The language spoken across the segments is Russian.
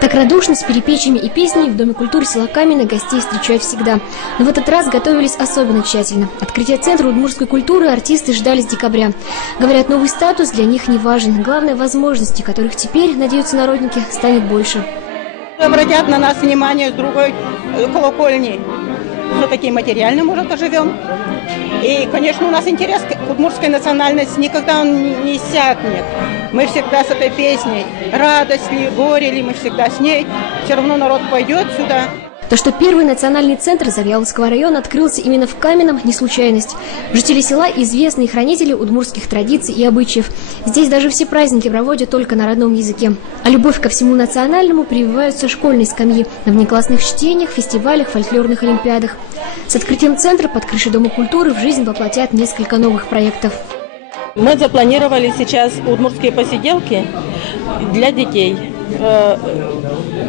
Так радушно, с перепечами и песнями в Доме культуры села Каменное гостей встречают всегда. Но в этот раз готовились особенно тщательно. Открытие центра удмуртской культуры артисты ждали с декабря. Говорят, новый статус для них не важен. Главное, возможности, которых теперь, надеются народники, станет больше. Обратят на нас внимание с другой колокольни. Все-таки материально мы уже живем. И, конечно, у нас интерес к удмуртской национальности, никогда он не иссякнет. Мы всегда с этой песней. Радость ли, горе ли, мы всегда с ней. Все равно народ пойдет сюда. То, что первый национальный центр Завьяловского района открылся именно в Каменном, не случайность. Жители села – известные хранители удмуртских традиций и обычаев. Здесь даже все праздники проводят только на родном языке. А любовь ко всему национальному прививаются школьные скамьи на внеклассных чтениях, фестивалях, фольклорных олимпиадах. С открытием центра под крышей Дома культуры в жизнь воплотят несколько новых проектов. Мы запланировали сейчас удмуртские посиделки для детей.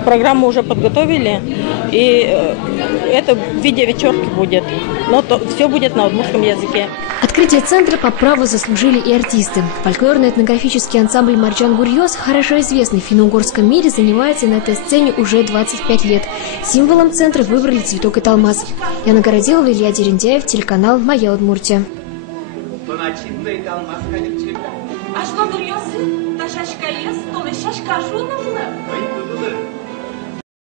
Программу уже подготовили, и это в виде вечерки будет, но все будет на удмуртском языке. Открытие центра по праву заслужили и артисты. Фольклорно-этнографический ансамбль «Марджан Гурьёз», хорошо известный в финно-угорском мире, занимается на этой сцене уже 25 лет. Символом центра выбрали цветок и талмаз. Яна Городилова, Илья Дерендяев, телеканал «Моя Удмуртия». Аж